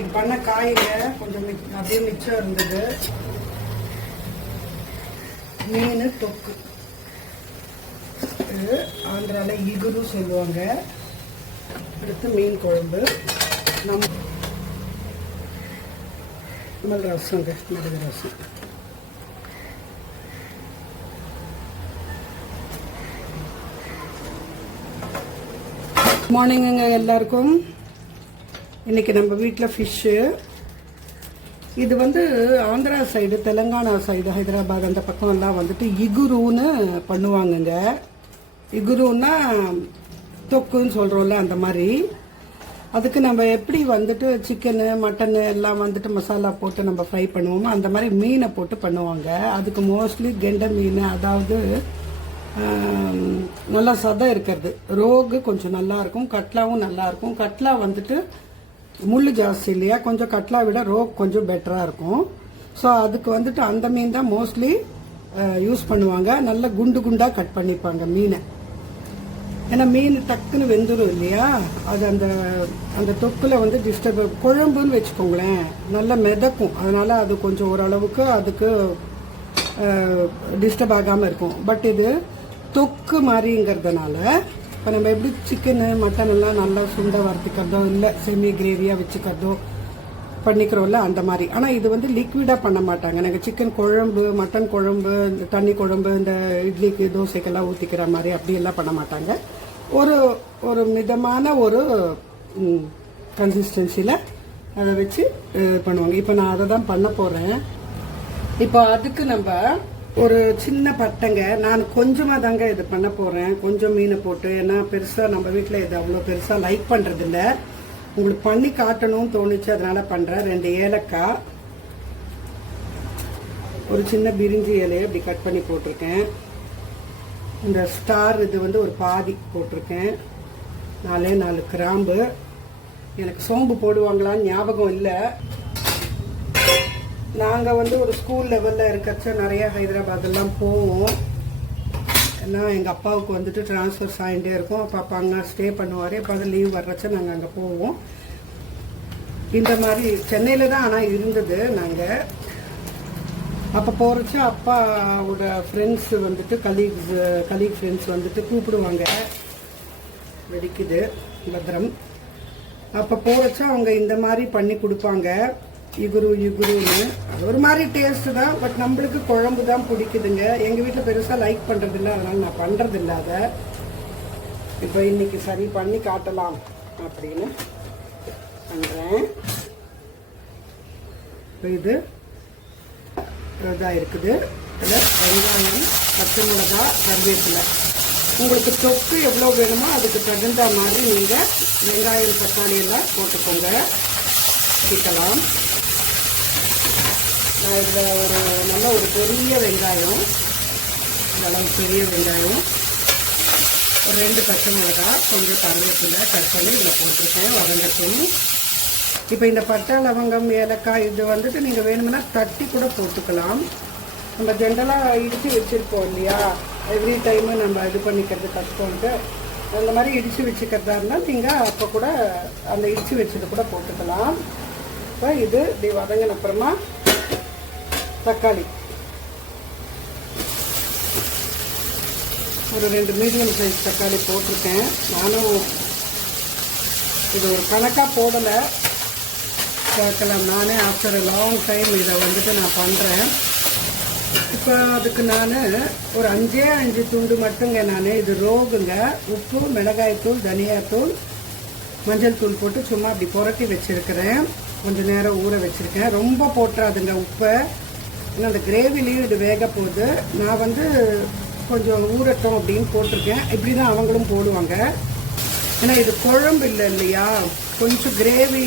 இன்னைக்கு பண்ண காய்ங்க கொஞ்சம் அப்படியே மிச்சம் இருந்தது. மீன் தொக்கு, ஆந்திரால இகுரு சொல்லுவாங்க. அடுத்து மீன் குழம்பு, நம்ம ரசங்க, மிளகு ரசம். மார்னிங்குங்க எல்லாருக்கும். இன்றைக்கி நம்ம வீட்டில் ஃபிஷ்ஷு. இது வந்து ஆந்திரா சைடு, தெலுங்கானா சைடு, ஹைதராபாத் அந்த பக்கம்லாம் வந்துட்டு இகுருன்னு பண்ணுவாங்கங்க. இகுருன்னா தொக்குன்னு சொல்கிறோம்ல, அந்த மாதிரி. அதுக்கு நம்ம எப்படி வந்துட்டு சிக்கனு மட்டனு எல்லாம் வந்துட்டு மசாலா போட்டு நம்ம ஃப்ரை பண்ணுவோமோ அந்த மாதிரி மீனை போட்டு பண்ணுவாங்க. அதுக்கு மோஸ்ட்லி கெண்டை மீன், அதாவது நல்லா சதை இருக்கிறது. ரோகு கொஞ்சம் நல்லாயிருக்கும், கட்லாவும் நல்லாயிருக்கும். கட்லா வந்துட்டு முள் ஜாஸ்தி இல்லையா, கொஞ்சம் கட்லா விட ரோக் கொஞ்சம் பெட்டராக இருக்கும். ஸோ அதுக்கு வந்துட்டு அந்த மீன் தான் மோஸ்ட்லி யூஸ் பண்ணுவாங்க. நல்லா குண்டு குண்டாக கட் பண்ணிப்பாங்க மீனை. ஏன்னா மீன் டக்குன்னு வெந்துடும் இல்லையா, அது அந்த அந்த தொக்கில் வந்து டிஸ்டர்ப். குழம்புன்னு வச்சுக்கோங்களேன், நல்லா மிதக்கும். அதனால் அது கொஞ்சம் ஓரளவுக்கு அதுக்கு டிஸ்டர்ப் ஆகாமல் இருக்கும். பட் இது தொக்கு மாதிரிங்கிறதுனால இப்போ நம்ம எப்படி சிக்கனு மட்டன் எல்லாம் நல்லா சுண்டை வறுத்துக்கிறதோ இல்லை செமி கிரேவியாக வச்சுக்கிறதோ பண்ணிக்கிறோம்ல, அந்த மாதிரி. ஆனால் இது வந்து லிக்விடாக பண்ண மாட்டாங்க. நாங்கள் சிக்கன் குழம்பு, மட்டன் குழம்பு, இந்த தண்ணி குழம்பு, இந்த இட்லிக்கு தோசைக்கெல்லாம் ஊற்றிக்கிற மாதிரி அப்படியெல்லாம் பண்ண மாட்டாங்க. ஒரு ஒரு மிதமான ஒரு கன்சிஸ்டன்சியில் அதை வச்சு பண்ணுவாங்க. இப்போ நான் அதை தான் பண்ண போகிறேன். இப்போ அதுக்கு நம்ம ஒரு சின்ன பட்டைங்க, நான் கொஞ்சமாக தாங்க இது பண்ண போகிறேன், கொஞ்சம் மீனை போட்டு. ஏன்னா பெருசாக நம்ம வீட்டில் இது அவ்வளோ பெருசாக லைக் பண்ணுறதில்ல. உங்களுக்கு பண்ணி காட்டணும்னு தோணுச்சு, அதனால பண்ணுறேன். 2 ஏலக்காய், ஒரு சின்ன பிரிஞ்சி இலையை இப்படி கட் பண்ணி போட்டிருக்கேன். இந்த ஸ்டார் இது வந்து ஒரு பாதி போட்டிருக்கேன். 4 கிராம்பு. எனக்கு சோம்பு போடுவாங்களான்னு ஞாபகம் இல்லை. நாங்கள் வந்து ஒரு ஸ்கூல் லெவலில் இருக்கிறச்ச நிறையா ஹைதராபாத்லாம் போவோம். ஏன்னா எங்கள் அப்பாவுக்கு வந்துட்டு ட்ரான்ஸ்ஃபர்ஸ் ஆகிட்டே இருக்கும். அப்போ அங்கே ஸ்டே பண்ணுவார். இப்போ அது லீவ் வர்றச்ச நாங்கள் அங்கே போவோம். இந்த மாதிரி சென்னையில் தான் ஆனால் இருந்தது. நாங்கள் அப்போ போகிறச்ச அப்பாவோட ஃப்ரெண்ட்ஸு வந்துட்டு கலீக் ஃப்ரெண்ட்ஸ் வந்துட்டு கூப்பிடுவாங்க. வெடிக்குது பத்திரம். அப்போ போகிறச்ச அவங்க இந்த மாதிரி பண்ணி கொடுப்பாங்க, இகுருன்னு. அது ஒரு மாதிரி டேஸ்ட்டு தான். பட் நம்மளுக்கு குழம்பு தான் பிடிக்குதுங்க. எங்கள் வீட்டில் பெருசாக லைக் பண்ணுறதில்ல, அதனால் நான் பண்ணுறதில்ல அதை. இப்போ இன்னைக்கு சரி பண்ணி காட்டலாம் அப்படின்னு பண்ணுறேன். இப்போ இது இதாக இருக்குது. இதில் வெங்காயம், பச்சை மிளகா, கருவேப்பிலை. உங்களுக்கு தொக்கு எவ்வளோ வேணுமோ அதுக்கு தகுந்த மாதிரி நீங்கள் வெங்காயம் தக்காளி எல்லாம் போட்டுக்கோங்க. வைக்கலாம். நான் இதில் ஒரு பெரிய வெங்காயம், அளவு பெரிய வெங்காயம், ஒரு 2 பச்சை மிளகா, கொஞ்சம் கருவேப்பிலை கட் பண்ணி இதில் போட்டிருக்கேன், வதங்கட்டும். இப்போ இந்த பட்டை லவங்கம் ஏலக்காய் இது வந்துட்டு நீங்கள் வேணும்னா தட்டி கூட போட்டுக்கலாம். நம்ம ஜென்ரலாக இடித்து வச்சுருப்போம் இல்லையா, எவ்ரி டைமு நம்ம இது பண்ணிக்கிறது கஷ்டம்ட்டு. அந்த மாதிரி இடித்து வச்சுக்கிறதா இருந்தால் நீங்கள் அப்போ கூட அந்த இடித்து வச்சது கூட போட்டுக்கலாம். இப்போ இது இப்படி வதங்கின அப்புறமா தக்காளி ஒரு 2 மீடியம் சைஸ் தக்காளி போட்டிருக்கேன். நானும் இது ஒரு கணக்காக போடலை, கேட்கலாம். நானே ஆஃப்டர் a லாங் டைம் இதை வந்துட்டு நான் பண்ணுறேன். இப்போ அதுக்கு நான் ஒரு 5 துண்டு மட்டுங்க. நான் இது ரோகுங்க. உப்பு, மிளகாய்த்தூள், தனியாத்தூள், மஞ்சள் தூள் போட்டு சும்மா அப்படி புரட்டி வச்சுருக்கிறேன். கொஞ்சம் நேரம் ஊற வச்சுருக்கேன். ரொம்ப போட்டுறாதுங்க உப்பை, ஏன்னா அந்த கிரேவிலையும் இது வேக போகுது. நான் வந்து கொஞ்சம் ஊறட்டும் அப்படின்னு போட்டிருக்கேன். இப்படி தான் அவங்களும் போடுவாங்க. ஏன்னா இது குழம்பு இல்லை இல்லையா, கொஞ்சம் கிரேவி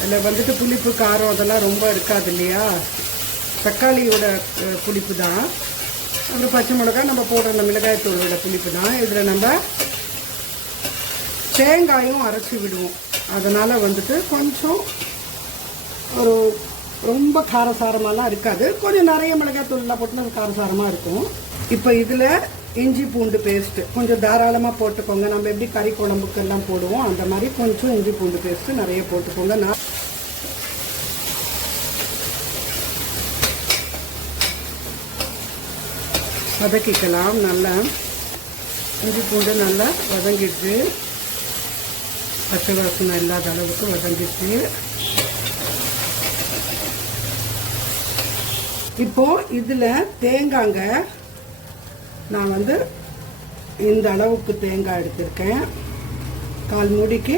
அதில் வந்துட்டு புளிப்பு காரம் அதெல்லாம் ரொம்ப இருக்காது இல்லையா. தக்காளியோட புளிப்பு தான், அப்புறம் பச்சை மிளகா நம்ம போடுற அந்த மிளகாய்த்தூளோட புளிப்பு தான். இதில் நம்ம தேங்காயும் அரைச்சி விடுவோம். அதனால் வந்துட்டு கொஞ்சம் ஒரு ரொம்ப காரசாரமாலாம் இருக்காது. கொஞ்சம் நிறைய மிளகாய்த்தூள்லாம் போட்டு அது காரசாரமாக இருக்கும். இப்போ இதில் இஞ்சி பூண்டு பேஸ்ட்டு கொஞ்சம் தாராளமாக போட்டுக்கோங்க. நம்ம எப்படி கறி குழம்புக்கெல்லாம் போடுவோம் அந்த மாதிரி கொஞ்சம் இஞ்சி பூண்டு பேஸ்ட்டு நிறைய போட்டுக்கோங்க. வதக்கிக்கலாம். நல்லா இஞ்சி பூண்டு நல்லா வதங்கிடுச்சு, பச்சை வாசனை இல்லாத அளவுக்கு வதங்கிடுச்சு. இப்போ இதில் தேங்காய்ங்க நான் வந்து இந்த அளவுக்கு தேங்காய் எடுத்திருக்கேன். 1/4 மூடிக்கு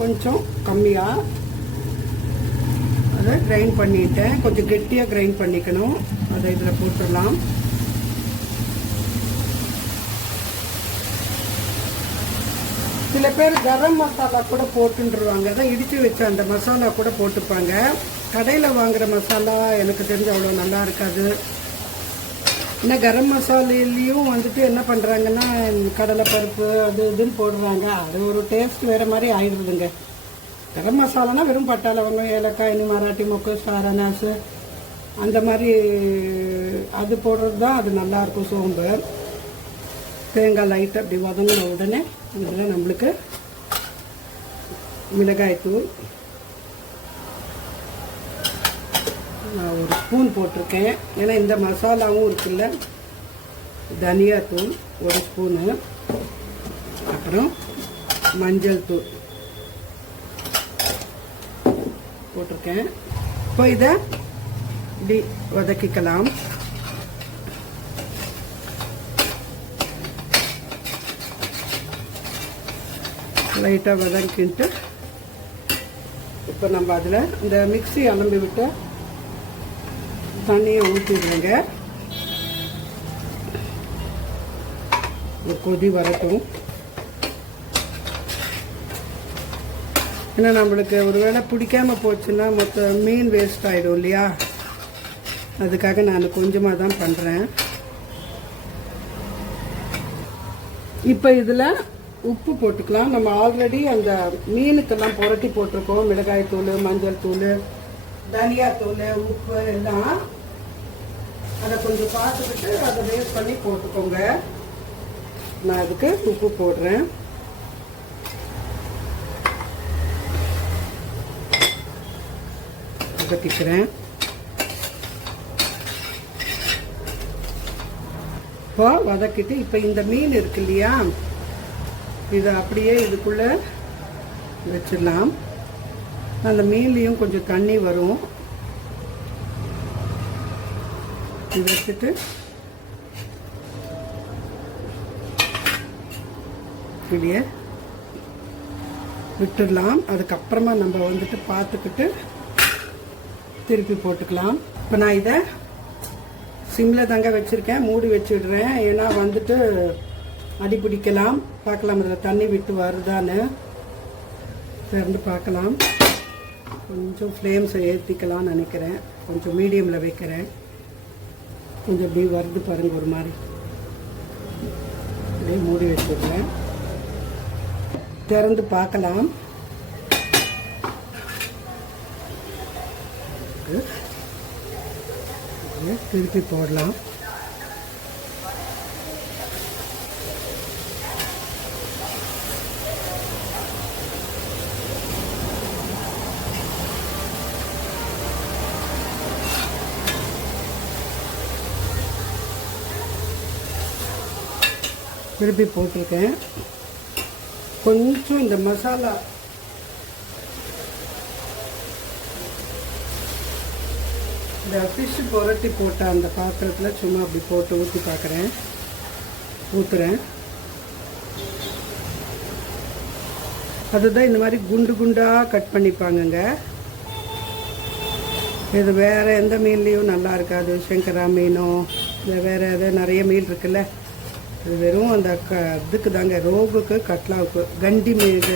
கொஞ்சம் கம்மியாக அதை கிரைண்ட் பண்ணிட்டேன். கொஞ்சம் கெட்டியாக கிரைண்ட் பண்ணிக்கணும். அதை இதில் போட்டுடலாம். சில பேர் கரம் மசாலா கூட போட்டுருவாங்க. அதான் இடித்து வச்ச அந்த மசாலா கூட போட்டுப்பாங்க. கடையில் வாங்குகிற மசாலா எனக்கு தெரிஞ்சு அவ்வளோ நல்லா இருக்காது. இன்னும் கரம் மசாலையிலையும் வந்துட்டு என்ன பண்ணுறாங்கன்னா கடலைப்பருப்பு அது இதுன்னு போடுறாங்க. அது ஒரு டேஸ்ட் வேறு மாதிரி ஆயிடுதுங்க. கரம் மசாலானா வெறும் பட்டை, லவங்கம், ஏலக்காய், இன்னும் மராட்டி மொக்கு, சாரநாசு அந்த மாதிரி அது போடுறது தான் அது நல்லாயிருக்கும். சோம்பு, தேங்காய் லைட்டாக அப்படி வதங்கின உடனே இதில் நம்மளுக்கு மிளகாய்த்தூள் நான் 1 ஸ்பூன் போட்டிருக்கேன். ஏன்னா இந்த மசாலாவும் இருக்குல்ல. தனியாத்தூள் 1 ஸ்பூனு, அப்புறம் மஞ்சள் தூள் போட்டிருக்கேன். இப்போ இதை இப்படி வதக்கிக்கலாம். லைட்டாக வதக்கிட்டு இப்போ நம்ம அதில் இந்த மிக்ஸி அலம்பி விட்டு தண்ணியை ஊற்றிடுங்க. ஒரு கொதி வரட்டும். ஏன்னா நம்மளுக்கு ஒரு வேளை பிடிக்காமல் போச்சுன்னா மொத்த மீன் வேஸ்ட் ஆகிடும் இல்லையா. அதுக்காக நான் கொஞ்சமாக தான் பண்ணுறேன். இப்போ இதில் உப்பு போட்டுக்கலாம். நம்ம ஆல்ரெடி அந்த மீனுக்கெல்லாம் புரட்டி போட்டிருக்கோம். மிளகாய் தூள், மஞ்சள் தூள், தனியாத்தூள், உப்பு எல்லாம். அதை கொஞ்சம் பார்த்துக்கிட்டு அதை வேஸ்ட் பண்ணி போட்டுக்கோங்க. நான் அதுக்கு உப்பு போடுறேன். வதக்கிக்கிறேன். இப்போ வதக்கிட்டு இப்போ இந்த மீன் இருக்கு இல்லையா, இதை அப்படியே இதுக்குள்ளே வச்சிடலாம். அந்த மீன்லேயும் கொஞ்சம் தண்ணி வரும். இது வச்சுட்டு இப்படியே விட்டுடலாம். அதுக்கப்புறமா நம்ம வந்துட்டு பார்த்துக்கிட்டு திருப்பி போட்டுக்கலாம். இப்போ நான் இதை சிம்மில் தாங்க வச்சுருக்கேன். மூடி வச்சுடுறேன். ஏன்னா வந்துட்டு அடி பிடிக்கலாம். பார்க்கலாம் இதில் தண்ணி விட்டு வருதான்னு திறந்து பார்க்கலாம். கொஞ்சம் ஃப்ளேம்ஸை ஏற்றிக்கலாம்னு நினைக்கிறேன். கொஞ்சம் மீடியமில் வைக்கிறேன். கொஞ்சம் இப்படி வருது பாருங்கள், ஒரு மாதிரி. அப்படியே மூடி வச்சுடுறேன். திறந்து பார்க்கலாம். திருப்பி போடலாம். திருப்பி போட்டிருக்கேன். கொஞ்சம் இந்த மசாலா இந்த ஃபிஷ் புரட்டி போட்ட அந்த பாத்திரத்தில் சும்மா அப்படி போட்டு ஊற்றி பார்க்குறேன். ஊற்றுறேன். அதுதான் இந்த மாதிரி குண்டு குண்டாக கட் பண்ணிப்பாங்கங்க. இது வேறு எந்த மீன்லேயும் நல்லா இருக்காது. சங்கரா மீனோ இல்லை வேறு எதாவது நிறைய மீன் இருக்குல்ல, இது வெறும் அந்த இதுக்கு தாங்க, ரோகுக்கு, கட்லாவுக்கு, கண்டி மீன்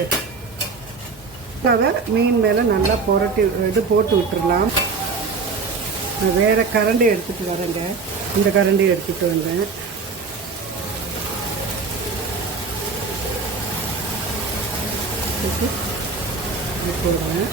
மீன் மேலே நல்லா புரட்டி இது போட்டு விட்டுடலாம். நான் வேறு கரண்டி எடுத்துகிட்டு வரேங்க. இந்த கரண்டி எடுத்துகிட்டு வந்தேன். போடுவேன்.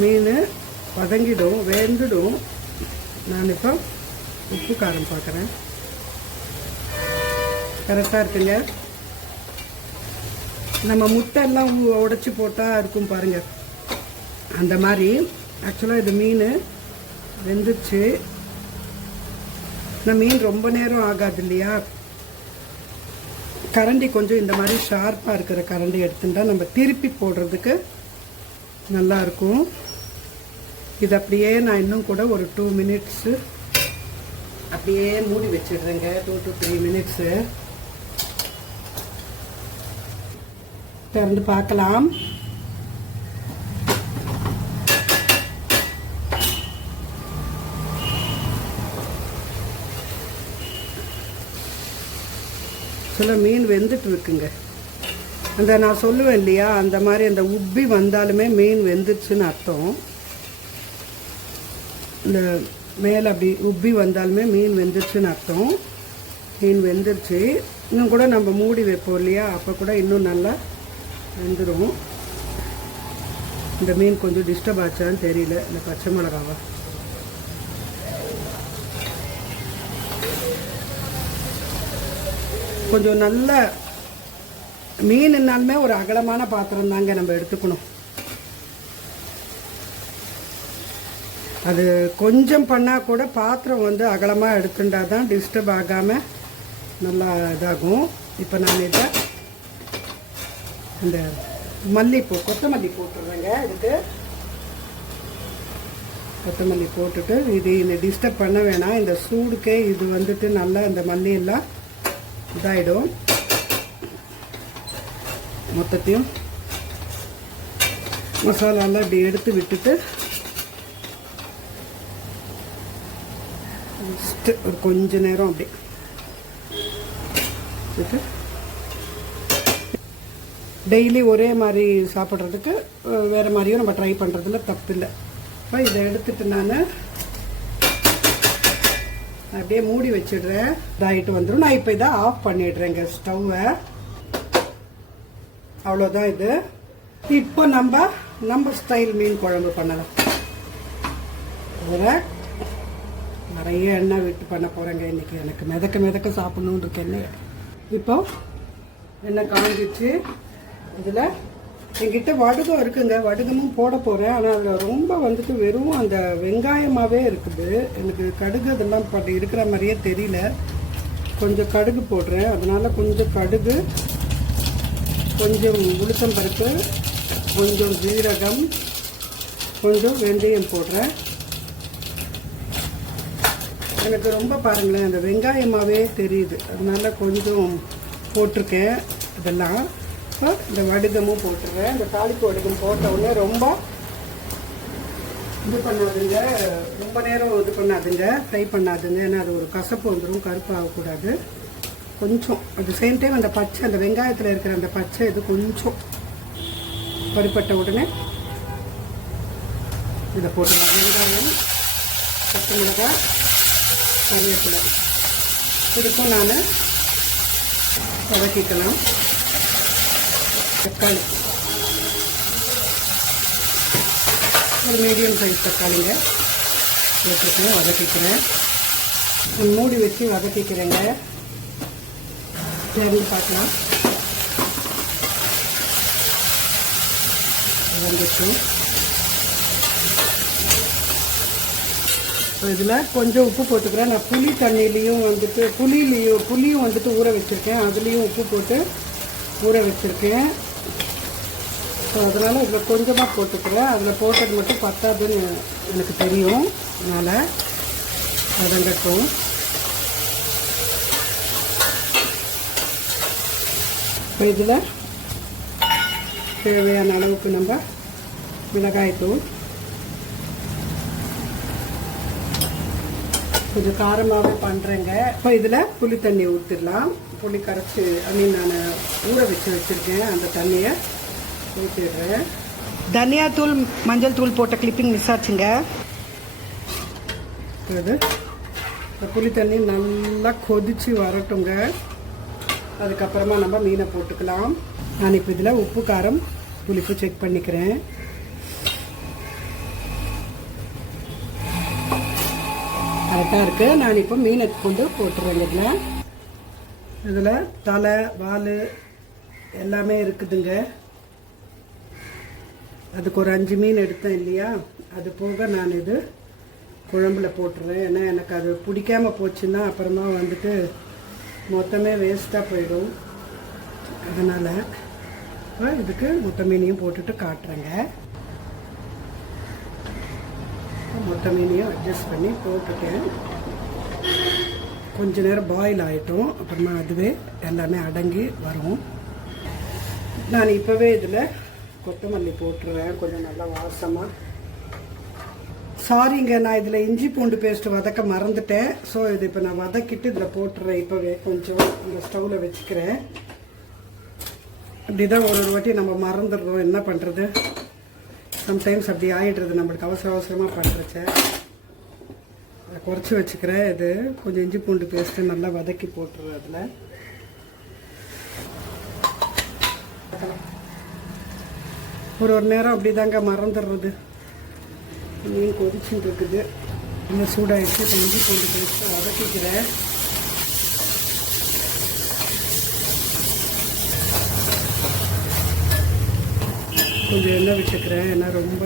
மீன் வதங்கிடும், வெந்துடும். நான் இப்போ உப்பு காரம் பார்க்குறேன். கரெக்டாக இருக்குங்க. நம்ம முட்டை எல்லாம் உடைச்சி போட்டால் இருக்கும் பாருங்கள், அந்த மாதிரி. ஆக்சுவலாக இது மீன் வெந்துச்சு. இந்த மீன் ரொம்ப நேரம் ஆகாது இல்லையா. கரண்டி கொஞ்சம் இந்த மாதிரி ஷார்ப்பாக இருக்கிற கரண்டி எடுத்துட்டா நம்ம திருப்பி போடுறதுக்கு நல்லாயிருக்கும். இது அப்படியே நான் இன்னும் கூட ஒரு 2 மினிட்ஸு அப்படியே மூடி வச்சிடுறேங்க. 2 to 3 மினிட்ஸு திறந்து பார்க்கலாம். சில மீன் வெந்துட்டு இருக்குங்க. அந்த நான் சொல்லுவேன் இல்லையா, அந்த மாதிரி அந்த உப்பி வந்தாலுமே மீன் வெந்துச்சுன்னு அர்த்தம். இந்த மேலே அப்படி உப்பி வந்தாலுமே மீன் வெந்துருச்சுன்னு அர்த்தம். மீன் வெந்துருச்சு. இன்னும் கூட நம்ம மூடி வைப்போம் இல்லையா, அப்போ கூட இன்னும் நல்லா வெந்துடும். இந்த மீன் கொஞ்சம் டிஸ்டர்ப் ஆச்சான்னு தெரியல, இந்த பச்சை மிளகாவா. கொஞ்சம் நல்ல மீனுனாலுமே ஒரு அகலமான பாத்திரம் தாங்க நம்ம எடுத்துக்கணும். அது கொஞ்சம் பண்ணால் கூட பாத்திரம் வந்து அகலமாக எடுத்துட்டா தான் டிஸ்டர்ப் ஆகாமல் நல்லா இதாகும். இப்போ நான் இதை இந்த மல்லிப்பூ கொத்தமல்லி போட்டுடுறேங்க. இதுக்கு கொத்தமல்லி போட்டுட்டு இது இந்த டிஸ்டர்ப் பண்ண வேணாம். இந்த சூடுக்கே இது வந்துட்டு நல்லா இந்த மல்லியெல்லாம் இதாகிடும். மொத்தத்தையும் மசாலாலாம் இப்படி எடுத்து விட்டுட்டு ஒரு கொஞ்ச நேரம் அப்படி விட்டு டெய்லி ஒரே மாதிரி சாப்பிட்றதுக்கு வேறு மாதிரியும் நம்ம ட்ரை பண்ணுறதுல தப்பு இல்லை. இப்போ இதை எடுத்துட்டு நான் அப்படியே மூடி வச்சிடுறேன். இதாகிட்டு வந்துடும். நான் இப்போ இதை ஆஃப் பண்ணிடுறேங்க ஸ்டவ்வை. அவ்வளோதான் இது. இப்போ நம்ம ஸ்டைல் மீன் குழம்பு பண்ணலாம். அதில் நிறைய எண்ணெய் விட்டு பண்ண போகிறேங்க இன்றைக்கி. எனக்கு மிதக்க சாப்பிட்ணுன்னு இருக்கு எண்ணெய். இப்போ எண்ணெய் காஞ்சிச்சு. இதில் என்கிட்ட வடுகம் இருக்குங்க, வடுகமும் போட போகிறேன். ஆனால் அதில் ரொம்ப வந்துட்டு வெறும் அந்த வெங்காயமாகவே இருக்குது. எனக்கு கடுகு இதெல்லாம் இருக்கிற மாதிரியே தெரியல. கொஞ்சம் கடுகு போடுறேன். அதனால் கொஞ்சம் கடுகு, கொஞ்சம் உளுத்தம் பருப்பு, கொஞ்சம் ஜீரகம், கொஞ்சம் வெந்தயம் போடுறேன். எனக்கு ரொம்ப பாருங்களேன் அந்த வெங்காயமாகவே தெரியுது. அதனால கொஞ்சம் போட்டிருக்கேன் இதெல்லாம். இப்போ இந்த வடுகமும் போட்டுருவேன். இந்த தாளிப்பு வடுகம் போட்ட உடனே ரொம்ப இது பண்ணாதுங்க, ரொம்ப நேரம் இது பண்ணாதுங்க, ஃப்ரை பண்ணாதுங்க. ஏன்னா அது ஒரு கசப்பு வந்துடும், கருப்பாகக்கூடாது. கொஞ்சம் அட் த சேம் டைம் அந்த பச்சை, அந்த வெங்காயத்தில் இருக்கிற அந்த பச்சை இது கொஞ்சம் பருப்பட்ட உடனே இதை போட்டுக்கலாம். வெங்காயம், பச்சை மிளகாய், கருவேப்பிலை இதுக்கும் நான் வதக்கிக்கலாம். தக்காளி ஒரு மீடியம் சைஸ் தக்காளிங்க போட்டுருக்கேன், வதக்கிக்கிறேன். மூடி வச்சு வதக்கிக்கிறேங்க. சரி பார்க்கலாம். வந்துட்டு இதில் கொஞ்சம் உப்பு போட்டுக்கிறேன். நான் புளி தண்ணியிலையும் வந்துட்டு புளியும் வந்துட்டு ஊற வச்சுருக்கேன். அதுலேயும் உப்பு போட்டு ஊற வச்சுருக்கேன். ஸோ அதனால் இதில் கொஞ்சமாக போட்டுக்கிறேன். அதில் போட்டது மட்டும் பத்தாதுன்னு எனக்கு தெரியும். அதனால் வதங்கட்டும். இப்போ இதில் தேவையான அளவுக்கு நம்ம மிளகாய்த்தூள், கொஞ்சம் காரமாகவே பண்ணுறேங்க. இப்போ இதில் புளி தண்ணி ஊற்றிடலாம். புளி கரைச்சி நான் ஊற வச்சுருக்கேன். அந்த தண்ணியை ஊற்றிடுறேன். தனியாத்தூள், மஞ்சள் தூள் போட்ட கிளிப்பிங் மிஸ் ஆச்சுங்க. இது இந்த புளி தண்ணி நல்லா கொதித்து வரட்டுங்க. அதுக்கப்புறமா நம்ம மீனை போட்டுக்கலாம். நான் இப்போ இதில் உப்பு, காரம், புளிப்பு செக் பண்ணிக்கிறேன். கரெக்டாக இருக்குது. நான் இப்போ மீனை கொண்டு போட்டுறேங்க. இதில் இதில் தலை வால் எல்லாமே இருக்குதுங்க. அதுக்கு ஒரு 5 மீன் எடுத்தேன் இல்லையா, அது போக நான் இது குழம்புல போட்டுருவேன். ஏன்னா எனக்கு அது பிடிக்காமல் போச்சுன்னா அப்புறமா வந்துட்டு மொத்தமே வேஸ்ட்டாக போயிடும். அதனால் இதுக்கு மொத்த மீனையும் போட்டுட்டு காட்டுறேங்க. மொத்த மீனையும் அட்ஜஸ்ட் பண்ணி போட்டுட்டேன். கொஞ்ச நேரம் பாயில் ஆகிட்டோம், அப்புறமா அதுவே எல்லாமே அடங்கி வரும். நான் இப்போவே இதில் கொத்தமல்லி போட்டுருவேன், கொஞ்சம் நல்லா வாசமாக. சாரிங்க, நான் இதில் இஞ்சி பூண்டு பேஸ்ட்டு வதக்க மறந்துட்டேன். ஸோ இது இப்போ நான் வதக்கிட்டு இதில் போட்டுறேன். இப்போவே கொஞ்சம் இந்த ஸ்டவ்வில் வச்சுக்கிறேன். அப்படி தான் ஒரு வாட்டி நம்ம மறந்துடுறோம், என்ன பண்ணுறது, சம்டைம்ஸ் அப்படி ஆகிடுறது நம்மளுக்கு அவசரமாக பண்ணுறச்ச. அதை குறைச்சி வச்சுக்கிறேன். இது கொஞ்சம் இஞ்சி பூண்டு பேஸ்ட்டு நல்லா வதக்கி போட்டுருவேன். அதில் ஒரு நேரம் அப்படி தாங்க மறந்துடுறது. மீன் கொதிச்சுட்டு இருக்குது, இன்னும் சூடாகிடுச்சு. இப்போ இஞ்சி பூண்டு பேஸ்ட்டு வதக்கிக்கிறேன். கொஞ்சம் எண்ணெய் விட்டுக்கிறேன், ஏன்னா ரொம்ப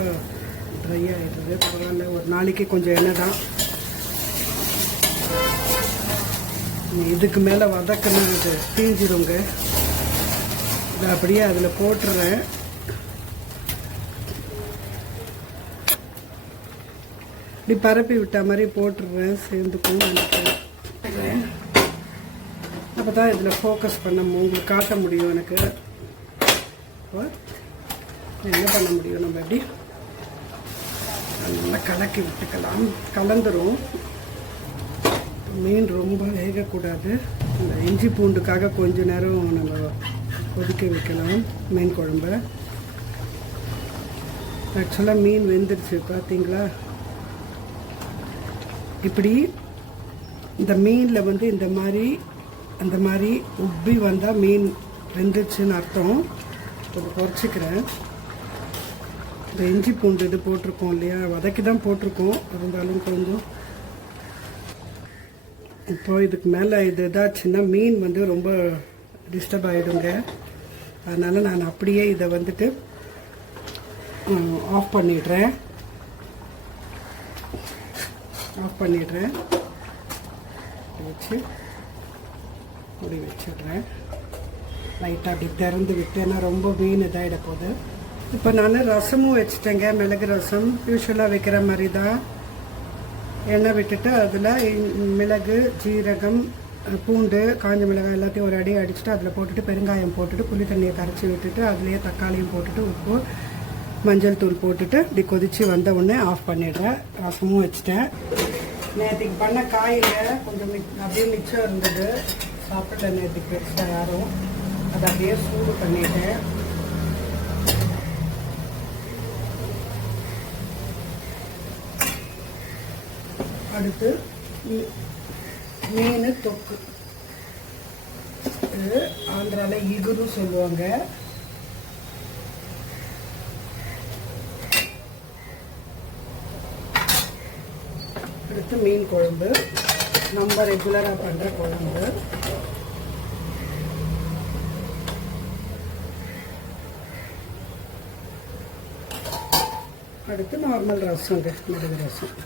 ட்ரை ஆகிடுது. பரவாயில்ல, ஒரு நாளைக்கு கொஞ்சம் எண்ணெய் தான். இதுக்கு மேலே வதக்கினா அது தீஞ்சிருங்க. இதை அப்படியே அதில் போட்டுறேன். இப்படி பரப்பி விட்ட மாதிரி போட்டுடுறேன், சேர்ந்துக்கும் நினைக்கிறேன். அப்போ தான் இதில் ஃபோக்கஸ் பண்ண உங்களுக்கு காட்ட முடியும். எனக்கு என்ன பண்ண முடியும், நம்ம எப்படி நல்லா கலக்கி விட்டுக்கலாம். கலந்துரும். மீன் ரொம்ப வேகக்கூடாது. இந்த இஞ்சி பூண்டுக்காக கொஞ்ச நேரம் நம்ம கொதிக்க வைக்கலாம் மீன் குழம்பு. ஆக்சுவலாக மீன் வெந்துருச்சு பார்த்தீங்களா. இப்படி இந்த மீனில் வந்து அந்த மாதிரி உப்பி வந்தால் மீன் வெந்துருச்சுன்னு அர்த்தம். இப்போ குறைச்சிக்கிறேன். இந்த இஞ்சி பூண்டு இது போட்டிருக்கோம் இல்லையா, வதக்கி தான் போட்டிருக்கோம், இருந்தாலும் கொஞ்சம். இப்போ இதுக்கு மேலே இது இதாச்சுன்னா மீன் வந்து ரொம்ப டிஸ்டர்ப் ஆகிடுங்க. அதனால் நான் அப்படியே இதை வந்துட்டு ஆஃப் பண்ணிடுறேன். வச்சு மூடி வச்சிடுறேன். லைட்டாக அப்படி திறந்து விட்டேன்னா ரொம்ப மீன் இதாகிட போகுது. இப்போ நான் ரசமும் வச்சுட்டேங்க, மிளகு ரசம். யூஸ்வலாக வைக்கிற மாதிரி தான். எண்ணெய் விட்டுட்டு அதில் மிளகு, ஜீரகம், பூண்டு, காஞ்ச மிளகாய் எல்லாத்தையும் ஒரு அடி அடிச்சுட்டு அதில் போட்டுட்டு பெருங்காயம் போட்டுட்டு புளி தண்ணியை கரைச்சி விட்டுட்டு அதுலேயே தக்காளியும் போட்டுட்டு உப்பு மஞ்சள் தூள் போட்டுட்டு இப்படி கொதித்து வந்த உடனே ஆஃப் பண்ணிடுறேன். ரசமும் வச்சுட்டேன். நேற்றுக்கு பண்ண காயில் கொஞ்சம் அப்படியே மிச்சம் இருந்தது, சாப்பிடல நேற்றுக்கு பெருசாக யாரும். அதை அப்படியே சூடு பண்ணிட்டேன். அடுத்து மீன் தொக்கு, இது ஆந்திராவில் இகுரு சொல்லுவாங்க. அடுத்து மீன் குழம்பு, நம்ம ரெகுலராக பண்ணுற குழம்பு. அடுத்து நார்மல் ரசம், மிளகு ரசம்.